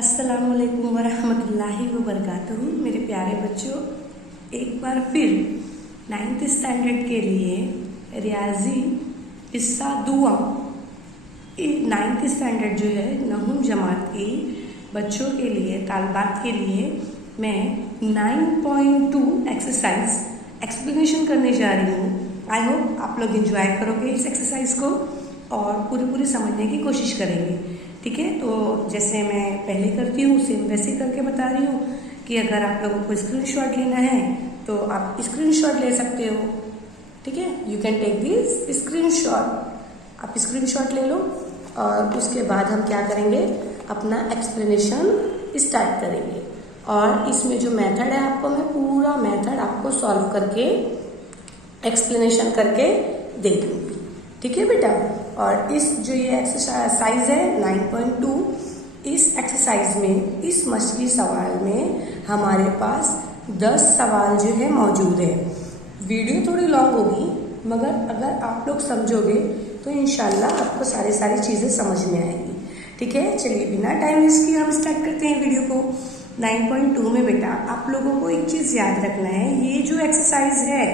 अस्सलामुअलैकुम वरहमतुल्लाहि वबरकातुहू। मेरे प्यारे बच्चों, एक बार फिर 9th स्टैंडर्ड के लिए रियाजी हिस्सा दुआ 9th स्टैंडर्ड जो है नहुम जमात की बच्चों के लिए तालबात के लिए मैं 9.2 एक्सरसाइज एक्सप्लेनेशन करने जा रही हूँ। आई होप आप लोग एंजॉय करोगे इस एक्सरसाइज को और पूरी समझने की कोशिश करेंगे। ठीक है, तो जैसे मैं पहले करती हूँ सेम वैसे करके बता रही हूँ कि अगर आप लोगों को स्क्रीनशॉट लेना है तो आप स्क्रीनशॉट ले सकते हो। ठीक है, you can take this screenshot. आप स्क्रीनशॉट ले लो और उसके बाद हम क्या करेंगे, अपना एक्सप्लेनेशन स्टार्ट करेंगे। और इसमें जो मेथड है आपको मैं पूरा मेथड आपको सॉल्व करके एक्सप्लेनेशन करके दे दूंगी। ठीक है बेटा, और इस जो ये एक्सरसाइज है 9.2, इस एक्सरसाइज में इस मछली सवाल में हमारे पास 10 सवाल जो है मौजूद है। वीडियो थोड़ी लॉन्ग होगी मगर अगर आप लोग समझोगे तो इंशाल्लाह आपको सारी चीजें समझ में आएंगी। ठीक है, चलिए बिना टाइम वेस्ट किए हम स्टार्ट करते हैं वीडियो को। 9.2 में बेटा आप लोगों को एक चीज याद रखना है, ये जो एक्सरसाइज है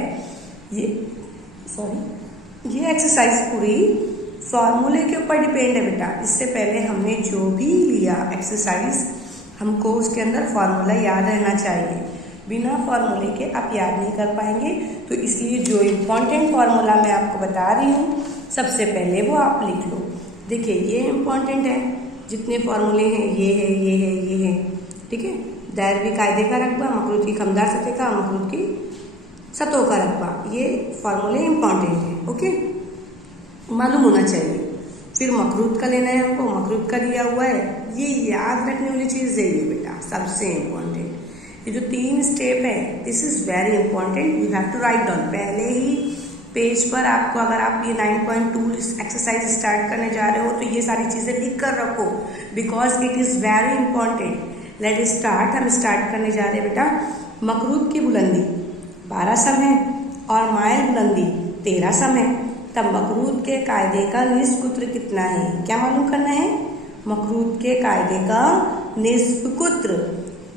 ये एक्सरसाइज पूरी फॉर्मूले के ऊपर डिपेंड है बेटा। इससे पहले हमने जो भी लिया एक्सरसाइज हमको उसके अंदर फॉर्मूला याद रहना चाहिए। बिना फॉर्मूले के आप याद नहीं कर पाएंगे, तो इसलिए जो इम्पोर्टेंट फॉर्मूला मैं आपको बता रही हूँ सबसे पहले वो आप लिख लो। देखिए ये इम्पोर्टेंट है, जितने फॉर्मूले हैं ये है। ठीक है, दायरवी कायदे का रकबा, मखरूत की खमदार सतह का, मखरूत की सतहों का रकबा, ये फॉर्मूले इम्पोर्टेंट है। ओके, मालूम होना चाहिए। फिर मखरूत का लेना है हमको, मखरूत का दिया हुआ है, ये याद रखने वाली चीज है ये बेटा सबसे इम्पोर्टेंट। ये जो 3 स्टेप है this is very important, you have to write down. पहले ही पेज पर आपको, अगर आप ये 9.2 एक्सरसाइज स्टार्ट करने जा रहे हो तो ये सारी चीजें लिख कर रखो because it is very important. Let start, हम स्टार्ट करने जा रहे हैं बेटा। मखरूत की बुलंदी 12 सम है और माइल बुलंदी 13 सम है, तब मखरूत के कायदे का निस्फ कुत्र कितना है? क्या मालूम करना है? मखरूत के कायदे का निस्फ कुत्र।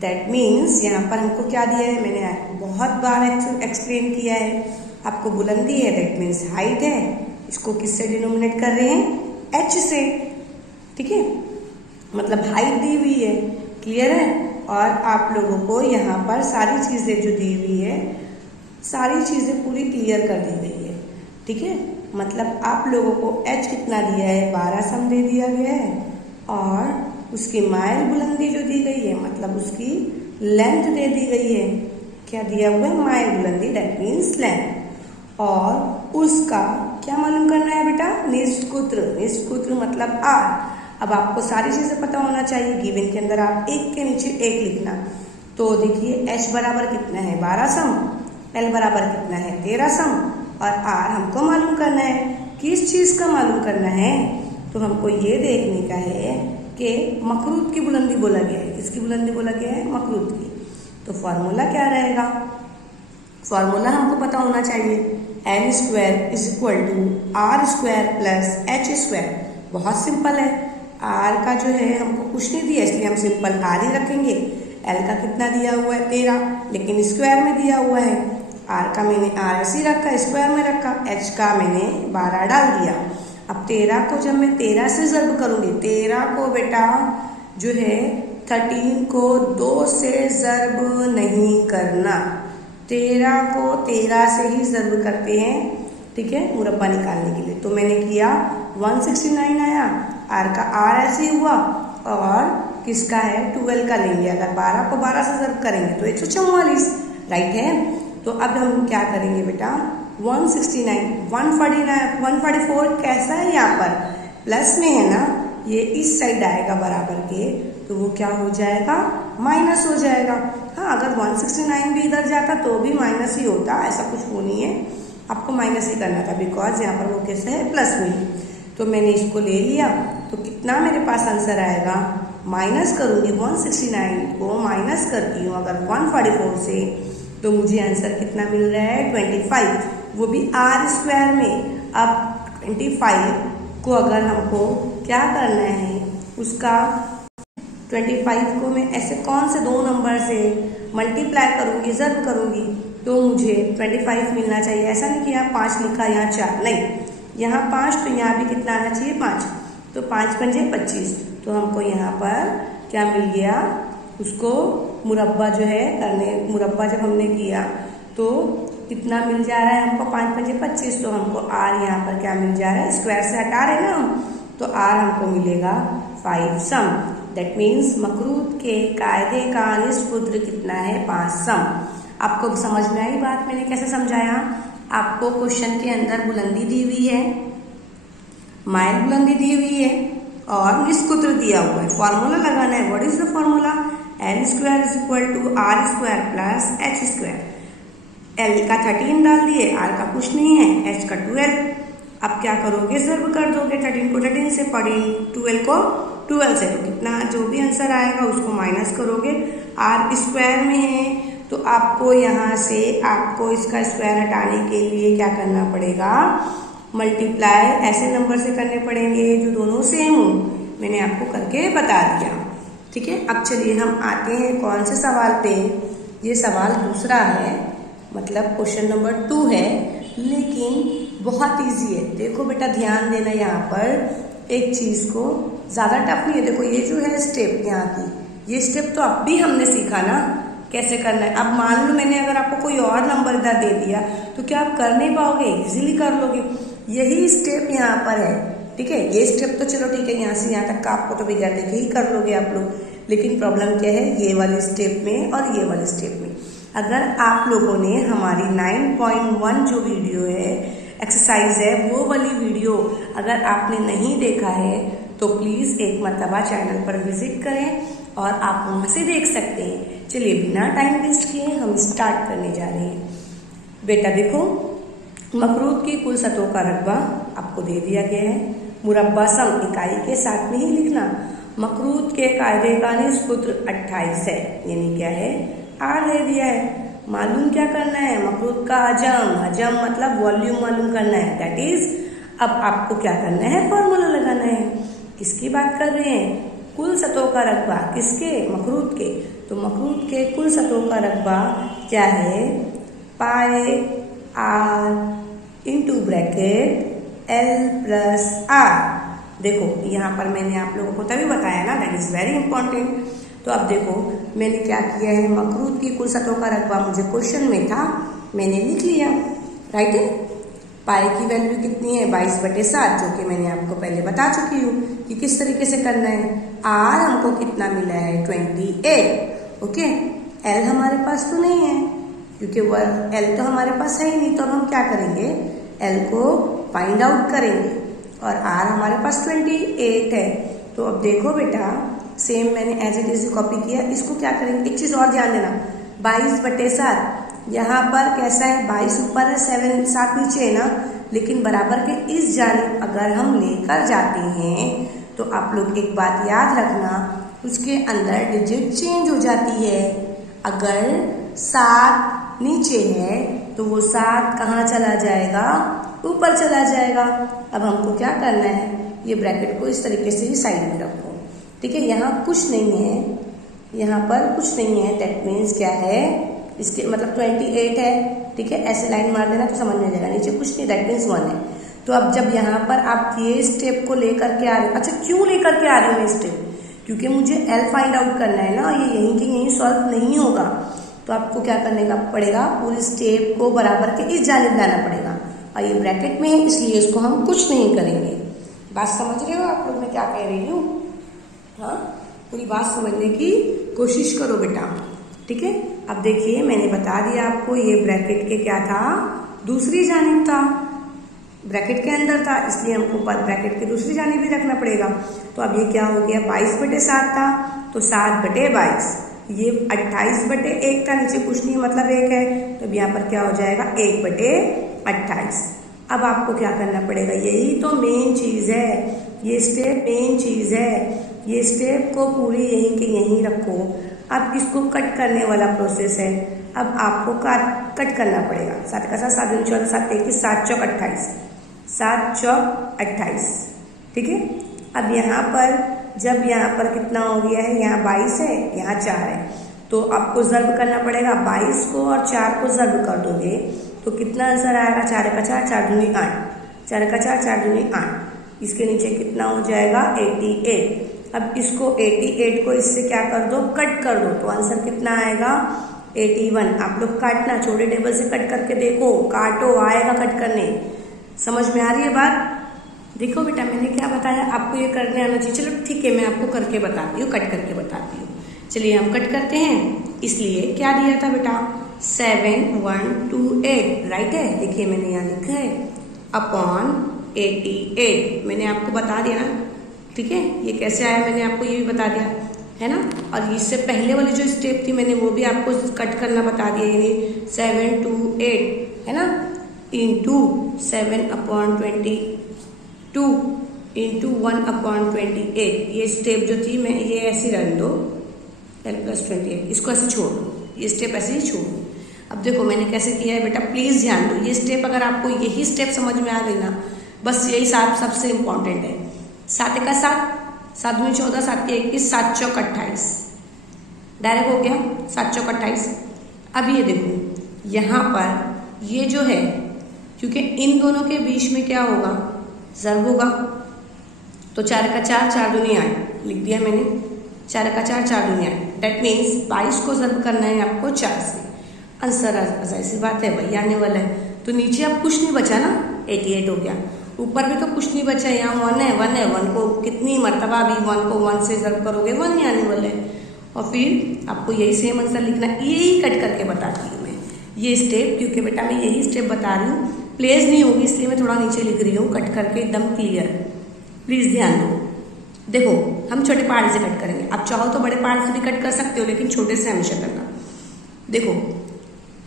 दैट मीन्स यहाँ पर हमको क्या दिया है, मैंने बहुत बार एक्सप्लेन किया है। आपको बुलंदी है दैट मीन्स हाइट है, इसको किससे डिनोमिनेट कर रहे हैं? h से। ठीक है, मतलब हाइट दी हुई है, क्लियर है। और आप लोगों को यहाँ पर सारी चीजें जो दी हुई है सारी चीजें पूरी क्लियर कर दी गई है। ठीक है, मतलब आप लोगों को h कितना दिया है, 12 सम दे दिया गया है और उसकी माइल बुलंदी जो दी गई है मतलब उसकी लेंथ दे दी गई है। क्या दिया हुआ है? माइल बुलंदी, दैट मीन्स लेंथ। और उसका क्या मालूम करना है बेटा? निस्फ कुत्र। निस्फ कुत्र मतलब r। अब आपको सारी चीजें पता होना चाहिए। गिवन के अंदर आप एक के नीचे एक लिखना। तो देखिए h बराबर कितना है? 12 सम। l बराबर कितना है? 13 सम। और r हमको मालूम करना है। किस चीज का मालूम करना है? तो हमको ये देखने का है कि मखरूत की बुलंदी बोला गया है। किसकी बुलंदी बोला गया है? मखरूत की। तो फॉर्मूला क्या रहेगा? फॉर्मूला हमको पता होना चाहिए, n square is equal to r square plus h square. बहुत सिंपल है। r का जो है हमको कुछ नहीं दिया इसलिए हम सिंपल r ही रखेंगे। l का कितना दिया हुआ है? 13, लेकिन स्क्वायर में दिया हुआ है। r का मैंने r ऐसे रखा, स्क्वायर में रखा। h का मैंने 12 डाल दिया। अब 13 को जब मैं 13 से ज़र्ब करूंगी, 13 को बेटा जो है 13 को 2 से ज़र्ब नहीं करना, 13 को 13 से ही ज़र्ब करते हैं। ठीक है, मुरब्बा निकालने के लिए। तो मैंने किया 169 आया, r का r ऐसे हुआ और किसका है? 12 का लेंगे। अगर 12 को 12 से ज़र्ब करेंगे तो 144, राइट है। तो अब हम क्या करेंगे बेटा? 169 144 कैसा है? यहाँ पर प्लस में है ना, ये इस साइड आएगा बराबर के, तो वो क्या हो जाएगा? माइनस हो जाएगा। हाँ, अगर 169 भी इधर जाता तो भी माइनस ही होता, ऐसा कुछ वो नहीं है। आपको माइनस ही करना था बिकॉज यहाँ पर वो कैसे है? प्लस में। तो मैंने इसको ले लिया, तो कितना मेरे पास आंसर आएगा? माइनस करूंगी 169 को माइनस करती हूँ अगर 144 से, तो मुझे आंसर कितना मिल रहा है? 25, वो भी r स्क्वायर में। अब 25 को अगर हमको क्या करना है, उसका 25 को मैं ऐसे कौन से दो नंबर से मल्टीप्लाई करूंगी, ज़र्ब करूंगी तो मुझे 25 मिलना चाहिए। ऐसा नहीं कि यहाँ 5 लिखा यहाँ 4, नहीं, यहाँ 5 तो यहाँ भी कितना आना चाहिए 5, तो 5 पंजे 25। तो हमको यहाँ पर क्या मिल गया, उसको मुरब्बा जो है करने, मुरब्बा जब हमने किया तो कितना मिल जा रहा है हमको 5 पंजे 25। तो हमको r यहाँ पर क्या मिल जा रहा है, स्क्वायर से हटा रहे ना हम, तो r हमको मिलेगा 5 सम। दैट मीन्स मकरूत के कायदे का निस्पुत्र कितना है 5 सम। आपको समझ में आई बात मैंने कैसे समझाया? आपको क्वेश्चन के अंदर बुलंदी दी हुई है, माइल बुलंदी दी हुई है और निस्कुत्र दिया हुआ है। फॉर्मूला लगाना है। What is the formula? L square is equal to R square plus H square. L का 13 डाल दिए, आर का कुछ नहीं है, एच का 12। अब क्या करोगे, ज़र्ब कर दोगे 13 को 13 से, 12 को 12 से, तो कितना जो भी आंसर आएगा उसको माइनस करोगे। आर स्क्वायर में है तो आपको यहाँ से आपको इसका स्क्वायर हटाने के लिए क्या करना पड़ेगा, मल्टीप्लाई ऐसे नंबर से करने पड़ेंगे जो दोनों सेम हो। मैंने आपको करके बता दिया, ठीक है। अब चलिए हम आते हैं कौन से सवाल पे। ये सवाल दूसरा है, मतलब क्वेश्चन नंबर 2 है, लेकिन बहुत इजी है। देखो बेटा ध्यान देना, यहाँ पर एक चीज को ज्यादा टफ नहीं है। देखो ये जो है स्टेप यहाँ की, ये स्टेप तो अब भी हमने सीखा ना कैसे करना है। अब मान लो मैंने अगर आपको कोई और नंबर इधर दे दिया तो क्या आप कर नहीं पाओगे, इजीली कर लोगे। यही स्टेप यहाँ पर है, ठीक है। ये स्टेप तो चलो ठीक है, यहाँ से यहाँ तक का आपको तो बगैर देखे ही कर लोगे आप लोग, लेकिन प्रॉब्लम क्या है, ये वाले स्टेप में और ये वाले स्टेप में। अगर आप लोगों ने हमारी 9.1 जो वीडियो है, एक्सरसाइज है, वो वाली वीडियो अगर आपने नहीं देखा है तो प्लीज एक मरतबा चैनल पर विजिट करें और आप वहां से देख सकते हैं। चलिए बिना टाइम वेस्ट किए हम स्टार्ट करने जा रहे हैं। बेटा देखो, मकरूत की कुल सतहों का रकबा आपको दे दिया गया है। मुरब्बा सम इकाई के साथ में ही लिखना। मकरूत के कायदे का निस्पुत्र 28 है, यानी क्या है, आर दे दिया है। मालूम क्या करना है, मकरूत का हजम, हजम मतलब वॉल्यूम मालूम करना है, दैट इज। अब आपको क्या करना है, फॉर्मूला लगाना है। किसकी बात कर रहे हैं, कुल सतहों का रकबा, किसके, मकरूत के। तो मकरूत के कुल सतहों का रकबा क्या है, pi R into bracket L plus R. देखो यहाँ पर मैंने आप लोगों को तभी बताया ना, दैट इज वेरी इंपॉर्टेंट। तो अब देखो मैंने क्या किया है, मकरूत की कुल सतहों का रकबा मुझे क्वेश्चन में था, मैंने लिख लिया, राइट है। पाई की वैल्यू कितनी है, 22/7, जो कि मैंने आपको पहले बता चुकी हूँ कि किस तरीके से करना है। आर हमको कितना मिला है, 28, ओके। एल हमारे पास तो नहीं है, क्योंकि वह एल तो हमारे पास है ही नहीं, तो अब हम क्या करेंगे, एल को फाइंड आउट करेंगे। और आर हमारे पास 28 है। तो अब देखो बेटा, सेम मैंने एज इट इज कॉपी किया, इसको क्या करेंगे, एक चीज और ध्यान देना, 22/7 यहाँ पर कैसा है, 22 ऊपर है, 7 नीचे है ना, लेकिन बराबर के इस जानिब अगर हम लेकर जाते हैं तो आप लोग एक बात याद रखना, उसके अंदर डिजिट चेंज हो जाती है। अगर 7 नीचे है तो वो 7 कहाँ चला जाएगा, ऊपर चला जाएगा। अब हमको क्या करना है, ये ब्रैकेट को इस तरीके से ही साइड में रखो, ठीक है। यहाँ कुछ नहीं है, यहाँ पर कुछ नहीं है, दैट मीन्स क्या है, इसके मतलब 28 है, ठीक है। ऐसे लाइन मार देना तो समझ में आ जाएगा, नीचे कुछ नहीं, दैट मीन्स 1 है। तो अब जब यहाँ पर आप ये स्टेप को लेकर के आ रहे हो, अच्छा क्यों लेकर के आ रहे हो ये स्टेप, क्योंकि मुझे एल फाइंड आउट करना है ना, ये यहीं के यहीं सॉल्व नहीं होगा। तो आपको क्या करने का पड़ेगा, पूरी स्टेप को बराबर के इस जानिब लाना पड़ेगा, और ये ब्रैकेट में है इसलिए इसको हम कुछ नहीं करेंगे। बात समझ रहे हो आप लोग मैं क्या कह रही हूँ, हाँ, पूरी बात समझने की कोशिश करो बेटा, ठीक है। अब देखिए मैंने बता दिया आपको, ये ब्रैकेट के क्या था, दूसरी जानिब था, ब्रैकेट के अंदर था, इसलिए हमको ब्रैकेट की दूसरी जानिब भी रखना पड़ेगा। तो अब ये क्या हो गया, 22/7 था तो 7/22, ये 28/1 था, नीचे कुछ नहीं मतलब 1 है, तो अब यहाँ पर क्या हो जाएगा, 1/28। अब आपको क्या करना पड़ेगा, यही तो मेन चीज है, ये स्टेप मेन चीज है, ये स्टेप को पूरी यहीं के यहीं रखो। अब इसको कट करने वाला प्रोसेस है, अब आपको कट करना पड़ेगा। 7 का 7, 7 14, 7 21, 7 चौक 28, 7 चौक 28, ठीक है। अब यहाँ पर जब यहाँ पर कितना हो गया है, यहाँ 22 है, यहाँ 4 है, तो आपको ज़र्ब करना पड़ेगा। 22 को और 4 को ज़र्ब कर दोगे तो कितना आंसर आएगा, 4 का 4, 4 दूनी 8, 4 का 4, 4 दूनी 8। इसके नीचे कितना हो जाएगा, 88। अब इसको 88 को इससे क्या कर दो, कट कर दो, तो आंसर कितना आएगा, 81। आप लोग काटना, छोटे टेबल से कट करके देखो, काटो, आएगा कट करने। समझ में आ रही है बात? देखो बेटा मैंने क्या बताया, आपको ये करने आना चाहिए। चलो ठीक है, मैं आपको करके बताती हूँ, कट करके बताती हूँ। चलिए हम कट करते हैं। इसलिए क्या दिया था बेटा, 7 1 2 8, राइट है। देखिए मैंने यहाँ लिखा है अपॉन 88, मैंने आपको बता दिया ना, ठीक है। ये कैसे आया मैंने आपको ये भी बता दिया है ना। और इससे पहले वाली जो स्टेप थी मैंने वो भी आपको कट करना बता दिया, यानी 7 2 8 है ना, इंटू 7/22 इंटू 1/28। ये स्टेप जो थी मैं ये ऐसी रख दो, L+28, इसको ऐसे छोड़ दो, ये स्टेप ऐसे ही छोड़ दो। अब देखो मैंने कैसे किया है बेटा, प्लीज ध्यान दो। ये स्टेप अगर आपको यही स्टेप समझ में आ गई ना, बस यही सबसे इंपॉर्टेंट है। 7 का 7, 7 दूनी 14, 7 के 21, 7 चौक 28, डायरेक्ट हो गया 7 चौक 28। अब ये देखो यहाँ पर ये जो है, क्योंकि इन दोनों के बीच में क्या होगा, ज़र्ब होगा, तो 4 का 4, 4 दूनी 8 लिख दिया मैंने, 4 का 4, 4 दूनी 8। दैट मीन्स 22 को ज़र्ब करना है आपको 4 से। आंसर ऐसी बात है वही आने वाला है। तो नीचे अब कुछ नहीं बचा ना, 88 हो गया। ऊपर भी तो कुछ नहीं बचा, यहाँ 1 है, 1 है, 1 को कितनी मरतबा भी 1 को 1 से ज़र्ब करोगे 1 ही आने वाला है। और फिर आपको यही सेम आंसर लिखना, यही कट करके बताती हूँ मैं ये स्टेप, क्योंकि बेटा मैं यही स्टेप बता रही हूँ, प्लेस नहीं होगी इसलिए मैं थोड़ा नीचे लिख रही हूँ कट करके, एकदम क्लियर। प्लीज ध्यान दो। देखो हम छोटे पहाड़ से कट करेंगे, आप चाहो तो बड़े पहाड़ से भी कट कर सकते हो, लेकिन छोटे से हमेशा करना। देखो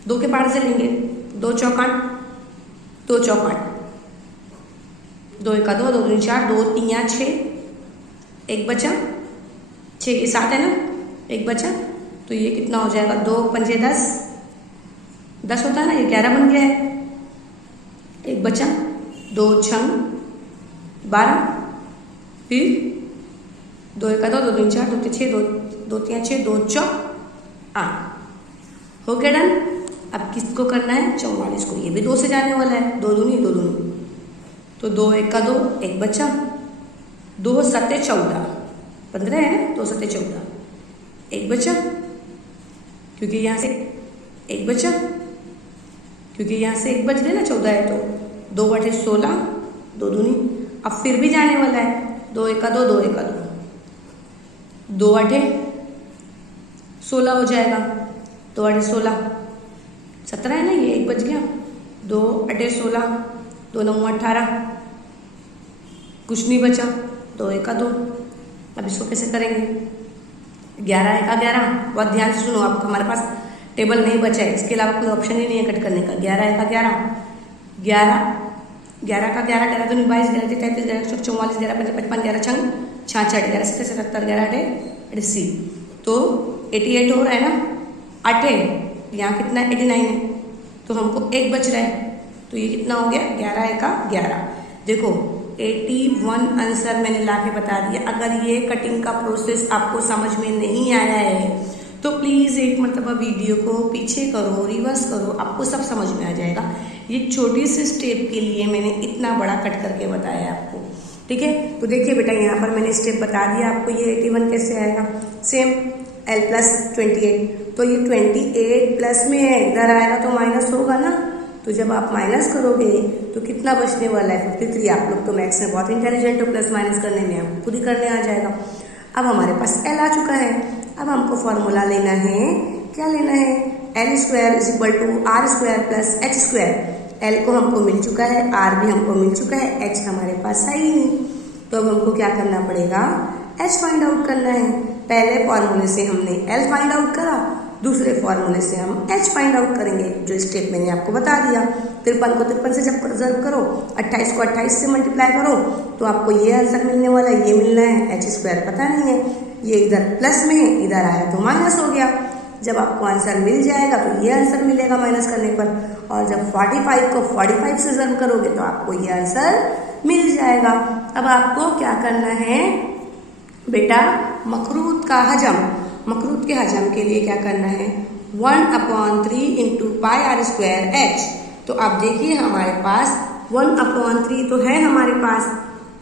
2 के पहाड़ से लेंगे, 2 चौक 8, 2 चौक 8, 2 1 2, 2 दूनी 4, 2 3 6, एक बचा, 6 के 7 है ना, एक बचा, तो ये कितना हो जाएगा, 2 5 10, 10 होता है ना, ये 11 बन गया है। एक बचा, 2 6 12, फिर 2 1 2, 2 दूनी 4, 2 3 6, 2 3 6, 2 चौक 8। हो गया डन। अब किसको करना है, 44 को। ये भी 2 से जाने वाला है, 2 दूनी 2 दूनी, तो 2 1 2, एक बचा, 2 7 14, 15 है ना, 2 7 14, एक बचा, क्योंकि यहाँ से एक बचा, क्योंकि यहाँ से एक बच गया ना, 14 है, तो 2 8 16, 2 दूनी, अब फिर भी जाने वाला है, 2 1 2, 2 1 2, 2 8 16 हो जाएगा, 2 8 16, 17 है ना, ये एक बच गया, 2 8 16, 2 9 18, कुछ नहीं बचा, 2 1 2। अब इसको कैसे करेंगे, 11 1 11, बहुत ध्यान से सुनो, आपको हमारे पास टेबल नहीं बचा है, इसके अलावा कोई ऑप्शन ही नहीं है कट करने का। 11 1 11, 11 11 का 11, 11 दूनी 22, 11 33, 11 44, 11 55, 11 छंग 66, 11 77, 11 8 80, तो 88 हो रहा है ना, 8 है, यहाँ कितना 89 है, तो हमको एक बच रहा है, तो ये कितना हो गया, 11 1 11। देखो 81 आंसर मैंने ला के बता दिया। अगर ये कटिंग का प्रोसेस आपको समझ में नहीं आया है तो प्लीज एक मरतबा वीडियो को पीछे करो, रिवर्स करो, आपको सब समझ में आ जाएगा। ये छोटी सी स्टेप के लिए मैंने इतना बड़ा कट करके बताया आपको, ठीक है। तो देखिए बेटा यहाँ पर मैंने स्टेप बता दिया आपको, ये 81 कैसे आएगा, सेम L+28, तो ये 28 प्लस में है, इधर आएगा तो माइनस होगा ना, तो जब आप माइनस करोगे तो कितना बचने वाला है, 53। आप लोग तो मैथ्स में बहुत इंटेलिजेंट हो, प्लस माइनस करने में आपको खुद ही करने आ जाएगा। अब हमारे पास L आ चुका है, अब हमको फॉर्मूला लेना है, क्या लेना है, L² = R² + H²। L को हमको मिल चुका है, R भी हमको मिल चुका है, H हमारे पास है ही नहीं, तो अब हमको क्या करना पड़ेगा, H फाइंड आउट करना है। पहले फॉर्मूले से हमने L फाइंड आउट करा, दूसरे फॉर्मूले से हम H फाइंड आउट करेंगे, जो स्टेप मैंने आपको बता दिया। 53 को 53 से जब रिजर्व करो, 28 को 28 से मल्टीप्लाई करो, तो आपको ये आंसर मिलने वाला है, ये मिलना है, H² पता नहीं है, ये इधर प्लस में है, इधर आया तो माइनस हो गया। जब आपको आंसर मिल जाएगा तो ये आंसर मिलेगा माइनस करने पर, और जब 45 को 45 से रिजर्व करोगे तो आपको ये आंसर मिल जाएगा। अब आपको क्या करना है, बेटा मखरूत का हजम, मखरूत के हजम के लिए क्या करना है, 1/3 into pi R square H. तो आप देखिए हमारे पास 1/3 तो है हमारे पास,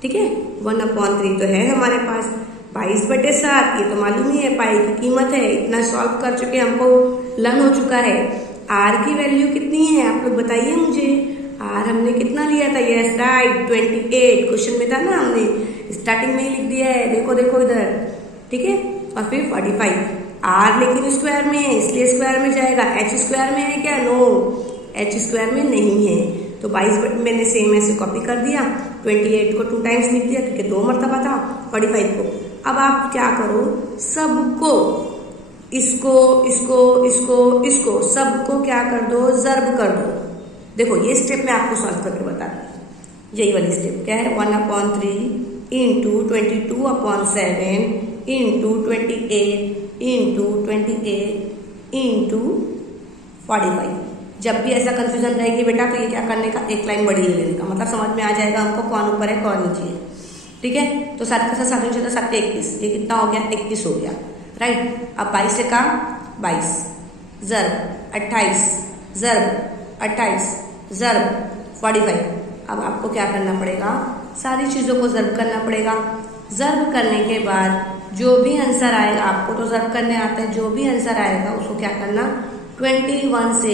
ठीक है, 1/3 तो है हमारे पास। 22/7 ये तो मालूम ही है, पाई की कीमत है, इतना सॉल्व कर चुके, हमको लर्न हो चुका है। आर की वैल्यू कितनी है आप लोग बताइए मुझे, आर हमने कितना लिया था, यस राइट 28, क्वेश्चन में था ना, हमने स्टार्टिंग में ही लिख दिया है, देखो देखो इधर, ठीक है। और फिर 45, आर लेकिन स्क्वायर में है इसलिए स्क्वायर में जाएगा, एच स्क्वायर में है क्या, नो एच स्क्वायर में नहीं है। तो 22 मैंने सेम ऐसे कॉपी कर दिया, 28 को 2 टाइम्स लिख दिया क्योंकि 2 मरतबा था, 45 को। अब आप क्या करो, सबको इसको इसको इसको इसको सबको क्या कर दो, ज़र्ब कर दो। देखो ये स्टेप मैं आपको सॉल्व करके बता दूँ, यही वाली स्टेप क्या है, 1/3 इंटू 22/7 इंटू 28 इंटू 28 इंटू 45। जब भी ऐसा कंफ्यूजन रहेगी बेटा तो ये क्या करने का, एक लाइन बड़ी ले लेने का, मतलब समझ में आ जाएगा हमको कौन ऊपर है कौन नीचे है, ठीक है। तो 7 के साथ 7 7 21, ये कितना हो गया, 21 हो गया, राइट। अब 22 से काम 22 ज़र्ब 28 ज़र्ब 28 ज़र्ब 45। अब आपको क्या करना पड़ेगा, सारी चीज़ों को ज़र्ब करना पड़ेगा। ज़र्ब करने के बाद जो भी आंसर आएगा, आपको तो ज़र्ब करने आता है, जो भी आंसर आएगा उसको क्या करना, 21 से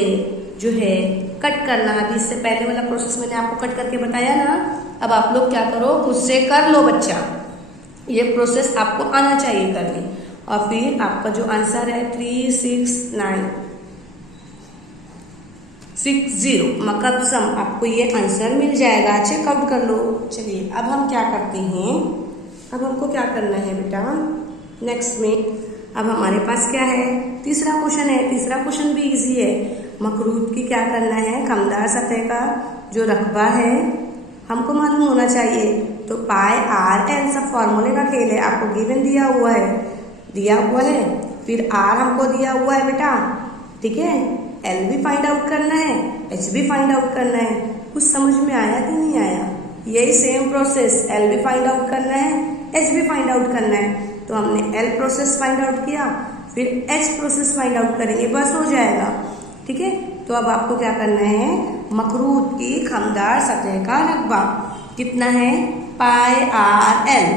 जो है कट करना। अभी इससे पहले वाला प्रोसेस मैंने आपको कट करके बताया ना, अब आप लोग क्या करो, खुद से कर लो बच्चा, ये प्रोसेस आपको आना चाहिए करने। और फिर आपका जो आंसर है 36960 मतलब सम, आपको ये आंसर मिल जाएगा, चेकआउट कर लो। चलिए अब हम क्या करते हैं, अब हमको क्या करना है बेटा, नेक्स्ट में अब हमारे पास क्या है, तीसरा क्वेश्चन है। तीसरा क्वेश्चन भी इजी है, मखरूत की क्या करना है, खमदार सतह का जो रकबा है हमको मालूम होना चाहिए। तो पाई आर एल सब फॉर्मूले का खेल है, आपको गिवन दिया हुआ है, फिर आर हमको दिया हुआ है बेटा, ठीक है। एल भी फाइंड आउट करना है, एच भी फाइंड आउट करना है। कुछ समझ में आया कि नहीं आया, यही सेम प्रोसेस, एल भी फाइंड आउट करना है, एच भी फाइंड आउट करना है। तो हमने एल प्रोसेस फाइंड आउट किया, फिर एच प्रोसेस फाइंड आउट करेंगे, बस हो जाएगा, ठीक है। तो अब आपको क्या करना है, मखरूत की खमदार सतह का रकबा कितना है, पाई आर एल,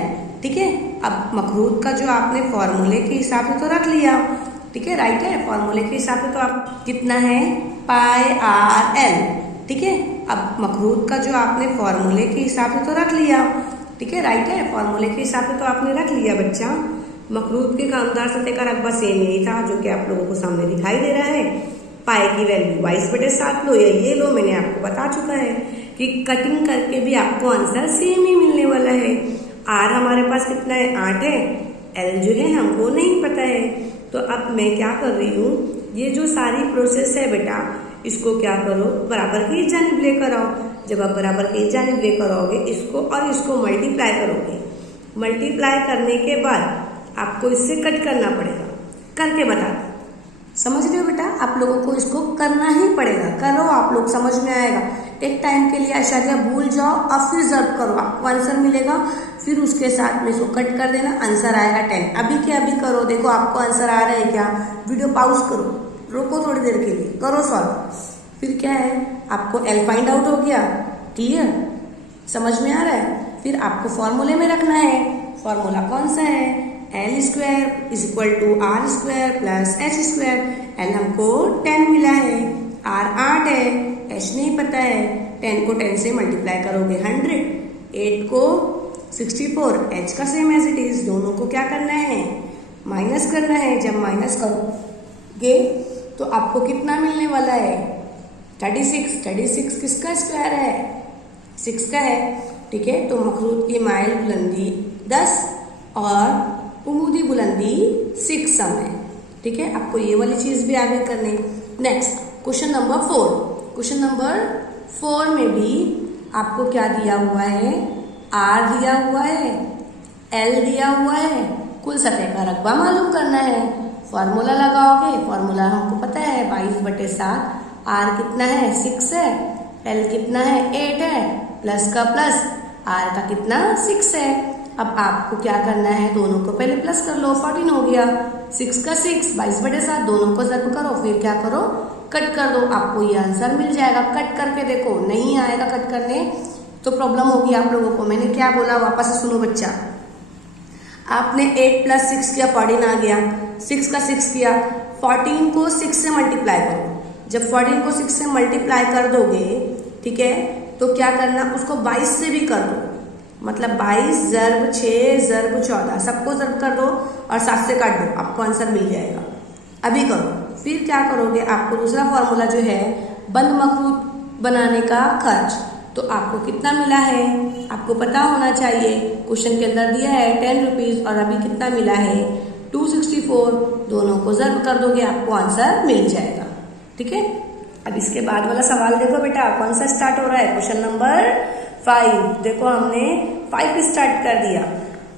ठीक है। अब मखरूत का जो आपने फॉर्मूले के हिसाब से तो रख लिया, ठीक है, राइट है, फॉर्मूले के हिसाब से तो आप कितना है, पाई आर एल, ठीक है। अब मखरूत का जो आपने फॉर्मूले के हिसाब से तो रख लिया, ठीक है, राइट है, फॉर्मूले के हिसाब से तो आपने रख लिया बच्चा। मखरूत के खमदार सतह का रकबा सेम यही था जो कि आप लोगों को सामने दिखाई दे रहा है। पाई की वैल्यू 22/7 लो या ये लो, मैंने आपको बता चुका है कि कटिंग करके भी आपको आंसर सेम ही मिलने वाला है। आर हमारे पास कितना है, 8 है, एल जो है हमको नहीं पता है। तो अब मैं क्या कर रही हूँ, ये जो सारी प्रोसेस है बेटा इसको क्या करो, बराबर की इस जानिब लेकर आओ। जब आप बराबर की इस जानिब लेकर आओगे, इसको और इसको मल्टीप्लाई करोगे, मल्टीप्लाई करने के बाद आपको इससे कट करना पड़ेगा, करके बता दो, समझ रहे हो बेटा, आप लोगों को इसको करना ही पड़ेगा, करो आप लोग, समझ में आएगा। एक टाइम के लिए आचार्य भूल जाओ और फिर ज़र्ब करो, आपको आंसर मिलेगा, फिर उसके साथ में इसको कट कर देना, आंसर आएगा 10। अभी के अभी करो, देखो आपको आंसर आ रहा है क्या, वीडियो पॉज करो, रोको थोड़ी देर के लिए, करो सॉल्व। फिर क्या है, आपको एल फाइंड आउट हो गया, क्लियर, समझ में आ रहा है। फिर आपको फॉर्मूले में रखना है, फॉर्मूला कौन सा है, L square is equal to R square plus H square. L हमको 10 मिला है, आर 8 है, एच नहीं पता है, 10 को 10 से मल्टीप्लाई करोगे 100, 8 को 64, एच का सेम एज इट इज, दोनों को क्या करना है, माइनस करना है। जब माइनस करोगे तो आपको कितना मिलने वाला है, 36। 36 किसका स्क्वायर है, 6 का है, ठीक है। तो मखरूत की माइल बुलंदी 10 और उमूदी बुलंदी 6 सम है, ठीक है। आपको ये वाली चीज भी आगे करनी। Next question number 4, question number 4 में भी आपको क्या दिया हुआ है, आर दिया हुआ है, एल दिया हुआ है, कुल सतह का रकबा मालूम करना है। फॉर्मूला लगाओगे, फॉर्मूला हमको पता है 22/7, आर कितना है 6 है, एल कितना है 8 है, प्लस का प्लस, आर का कितना 6 है। अब आपको क्या करना है, दोनों को पहले प्लस कर लो, 14 हो गया। 6 का 6, 22/7, दोनों को ज़र्ब करो, फिर क्या करो, कट कर दो, आपको ये आंसर मिल जाएगा। कट करके देखो, नहीं आएगा कट करने तो प्रॉब्लम होगी आप लोगों को। मैंने क्या बोला वापस से सुनो बच्चा, आपने 8 + 6 किया, 14 आ गया। 6 का 6 किया, 14 को 6 से मल्टीप्लाई करो। जब 14 को 6 से मल्टीप्लाई कर दोगे, ठीक है, तो क्या करना, उसको 22 से भी कर दो, मतलब 22 ज़र्ब 6 ज़र्ब 14, सबको ज़र्ब कर दो और 7 से काट दो, आपको आंसर मिल जाएगा। अभी करो। फिर क्या करोगे, आपको दूसरा फॉर्मूला जो है बंद मखरूत बनाने का खर्च, तो आपको कितना मिला है आपको पता होना चाहिए। क्वेश्चन के अंदर दिया है 10 रुपीज और अभी कितना मिला है 264। दोनों को ज़र्ब कर दोगे, आपको आंसर मिल जाएगा। ठीक है, अब इसके बाद वाला सवाल देखो बेटा, कौन सा स्टार्ट हो रहा है, क्वेश्चन नंबर 5। देखो हमने 5 स्टार्ट कर दिया।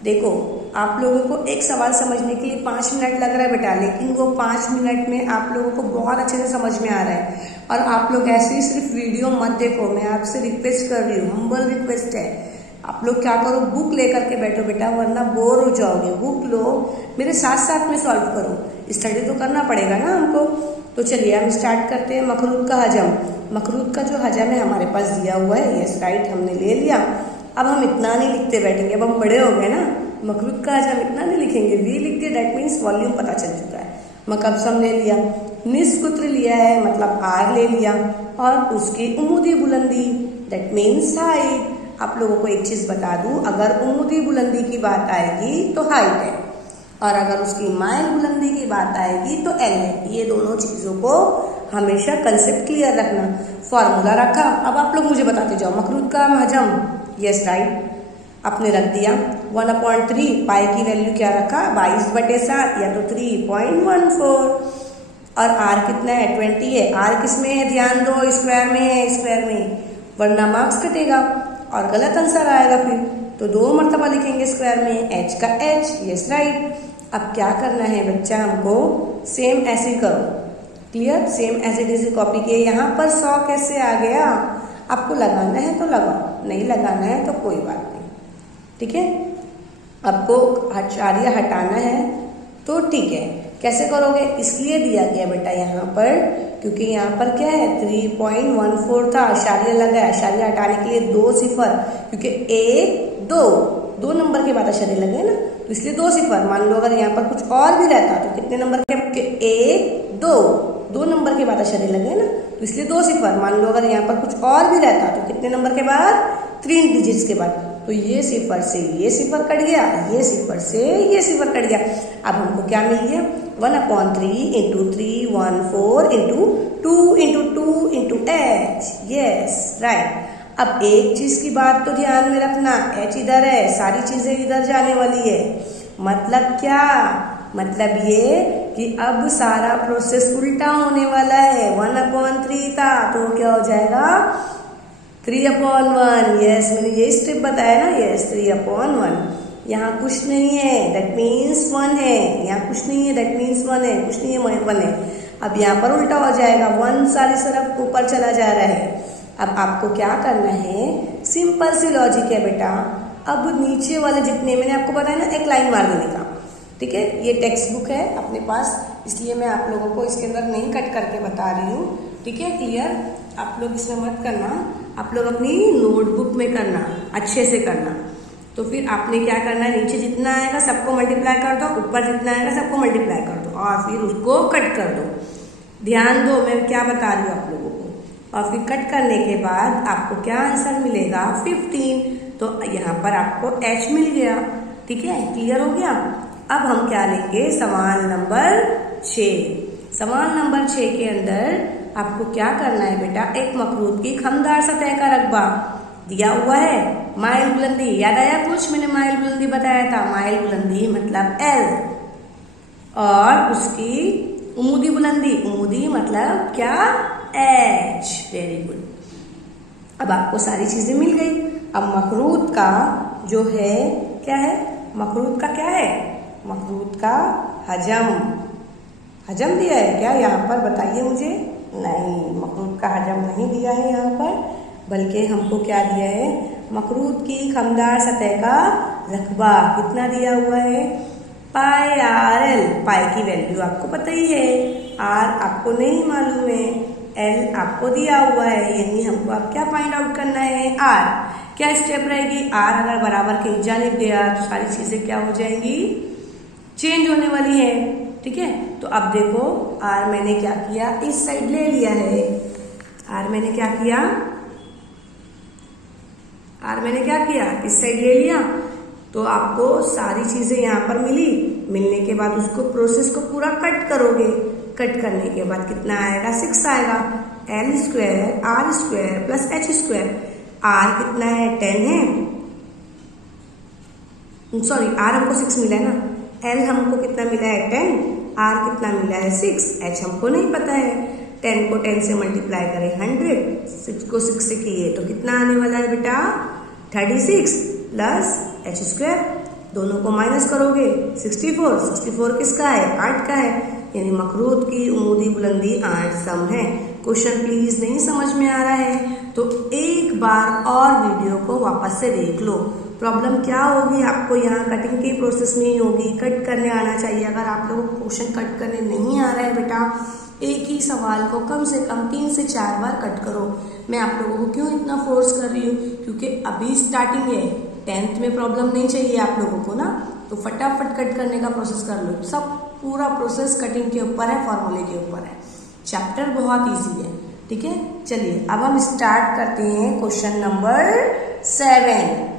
देखो आप लोगों को एक सवाल समझने के लिए 5 मिनट लग रहा है बेटा, लेकिन वो 5 मिनट में आप लोगों को बहुत अच्छे से समझ में आ रहा है। और आप लोग ऐसे ही सिर्फ वीडियो मत देखो, मैं आपसे रिक्वेस्ट कर रही हूँ, हम्बल रिक्वेस्ट है। आप लोग क्या करो, बुक लेकर के बैठो बेटा, वरना बोर हो जाओगे। बुक लो, मेरे साथ साथ में सॉल्व करो, स्टडी तो करना पड़ेगा ना हमको। तो चलिए हम स्टार्ट करते हैं। मखरूत का हजम, मखरूत का जो हजम है हमारे पास दिया हुआ है, यस राइट, हमने ले लिया। अब हम इतना नहीं लिखते बैठेंगे, अब हम बड़े हो गए ना, मखरूत का हजम इतना नहीं लिखेंगे, वी लिख दिए, दैट मीन्स वॉल्यूम पता चल चुका है। मकबसम ले लिया, निस्कुत्र लिया है मतलब आर ले लिया, और उसकी उमूदी बुलंदी दैट मीन्स हाइट। आप लोगों को एक चीज बता दूं, अगर उमूदी बुलंदी की बात आएगी तो हाइट है, और अगर उसकी माइल बुलंदी की बात आएगी तो एल है। ये दोनों चीजों को हमेशा कंसेप्ट क्लियर रखना। फॉर्मूला रखा, अब आप लोग मुझे बताते जाओ मखरूत का हजम, यस राइट, आपने रख दिया 1/3, पाई की वैल्यू क्या रखा 22/7 या तो 3.14, और आर कितना है 20 है। आर किस में है, ध्यान दो, स्क्वायर में है, स्क्वायर में, वरना मार्क्स कटेगा और गलत आंसर आएगा। फिर तो 2 मरतबा लिखेंगे स्क्वायर में, एच का एच, यस राइट। अब क्या करना है बच्चा, हमको सेम ऐसे ही करो, clear, same as it is copy किए। यहाँ पर 100 कैसे आ गया, आपको लगाना है तो लगाओ, नहीं लगाना है तो कोई बात नहीं, ठीक है। आपको आचार्य हटाना है तो ठीक है। कैसे करोगे, इसलिए दिया गया बेटा यहाँ पर, क्योंकि यहाँ पर क्या है 3.14 था, आचार्य लगा है, आचार्य हटाने के लिए 2 सिफर, क्योंकि 1 2 नंबर के बाद आचार्य लगे ना, तो इसलिए 2 सिफर। मान लो अगर यहाँ पर कुछ और भी रहता तो कितने नंबर के, 1 2 नंबर के बाद आचार्य लगे ना, तो इसलिए 2 सिफर। मान लो अगर यहाँ पर कुछ और भी रहता तो कितने नंबर के बाद, 3 डिजिट्स के बाद। तो ये सिफर से ये सिफर कट गया, ये सिफर से ये सिफर कट गया। अब हमको क्या मिल गया 1/3 × 314 × 2 × 2 × h, यस राइट। अब एक चीज की बात तो ध्यान में रखना, h इधर है, सारी चीजें इधर जाने वाली है। मतलब क्या, मतलब ये कि अब सारा प्रोसेस उल्टा होने वाला है। 1/3 था तो क्या हो जाएगा 3/1, यस, मैंने ये स्टेप बताया ना, यस 3/1। यहाँ कुछ नहीं है दैट मीन्स 1 है, यहाँ कुछ नहीं है दैट मीन्स 1 है, कुछ नहीं है 1 है। अब यहाँ पर उल्टा हो जाएगा, 1 सारी तरफ ऊपर चला जा रहा है। अब आपको क्या करना है, सिंपल सी लॉजिक है बेटा। अब नीचे वाले जितने मैंने आपको बताया ना, एक लाइन मार देने का, ठीक है। ये टेक्स्ट बुक है अपने पास, इसलिए मैं आप लोगों को इसके अंदर नहीं कट करके बता रही हूँ, ठीक है, क्लियर। आप लोग इसमें मत करना, आप लोग अपनी नोटबुक में करना, अच्छे से करना। तो फिर आपने क्या करना है, नीचे जितना आएगा सबको मल्टीप्लाई कर दो, ऊपर जितना आएगा सबको मल्टीप्लाई कर दो, और फिर उसको कट कर दो। ध्यान दो मैं क्या बता रही हूँ आप लोगों को। और फिर कट करने के बाद आपको क्या आंसर मिलेगा 15। तो यहाँ पर आपको h मिल गया, ठीक है, क्लियर हो गया। अब हम क्या लेंगे, सवाल नंबर 6। सवाल नंबर 6 के अंदर आपको क्या करना है बेटा, एक मखरूत की खमदार सतह का रकबा दिया हुआ है, माइल बुलंदी, याद आया कुछ, मैंने माइल बुलंदी बताया था, माइल बुलंदी मतलब L, और उसकी उमूदी बुलंदी, उमूदी मतलब क्या H, वेरी गुड। अब आपको सारी चीजें मिल गई। अब मखरूत का जो है क्या है, मखरूत का क्या है, मखरूत का हजम, हजम दिया है क्या यहाँ पर, बताइए मुझे। नहीं, मखरूत का हजम नहीं दिया है यहाँ पर, बल्कि हमको क्या दिया है, मखरूत की खमदार सतह का रकबा कितना दिया हुआ है, पाई आर एल। पाई की वैल्यू आपको पता ही है, आर आपको नहीं मालूम है, एल आपको दिया हुआ है, यानी हमको अब क्या फाइंड आउट करना है, आर। क्या स्टेप रहेगी, आर अगर बराबर के एक जानिब गया तो सारी चीजें क्या हो जाएंगी, चेंज होने वाली है। ठीक है, तो अब देखो आर मैंने क्या किया, इस साइड ले लिया है। आर मैंने क्या किया, आर मैंने क्या किया, इस साइड ले लिया। तो आपको सारी चीजें यहाँ पर मिली। मिलने के बाद उसको प्रोसेस को पूरा कट करोगे। कट करने के बाद कितना आएगा, 6 आएगा। L square R square plus H square. R कितना है, 10 है, सॉरी आर हमको 6 मिला है ना। एल हमको कितना मिला है, 10। आर कितना मिला है, 6। एच हमको नहीं पता है। 10 को 10 से मल्टीप्लाई करें 100, 6 को 6 से किए तो कितना आने वाला है बेटा, 36 प्लस एच स्क्वायर। दोनों को माइनस करोगे 64। 64 किसका है, 8 का है, यानी मकरूत की उमूदी बुलंदी 8 सम है। क्वेश्चन प्लीज नहीं समझ में आ रहा है तो एक बार और वीडियो को वापस से देख लो। प्रॉब्लम क्या होगी आपको, यहाँ कटिंग की प्रोसेस में ही होगी, कट करने आना चाहिए। अगर आप लोगों को क्वेश्चन कट करने नहीं आ रहा है बेटा, एक ही सवाल को कम से कम 3 से 4 बार कट करो। मैं आप लोगों को क्यों इतना फोर्स कर रही हूँ, क्योंकि अभी स्टार्टिंग है, 10th में प्रॉब्लम नहीं चाहिए आप लोगों को ना, तो फटाफट कट करने का प्रोसेस कर लो। सब पूरा प्रोसेस कटिंग के ऊपर है, फॉर्मूले के ऊपर है। चैप्टर बहुत इजी है। ठीक है, चलिए अब हम स्टार्ट करते हैं क्वेश्चन नंबर 7।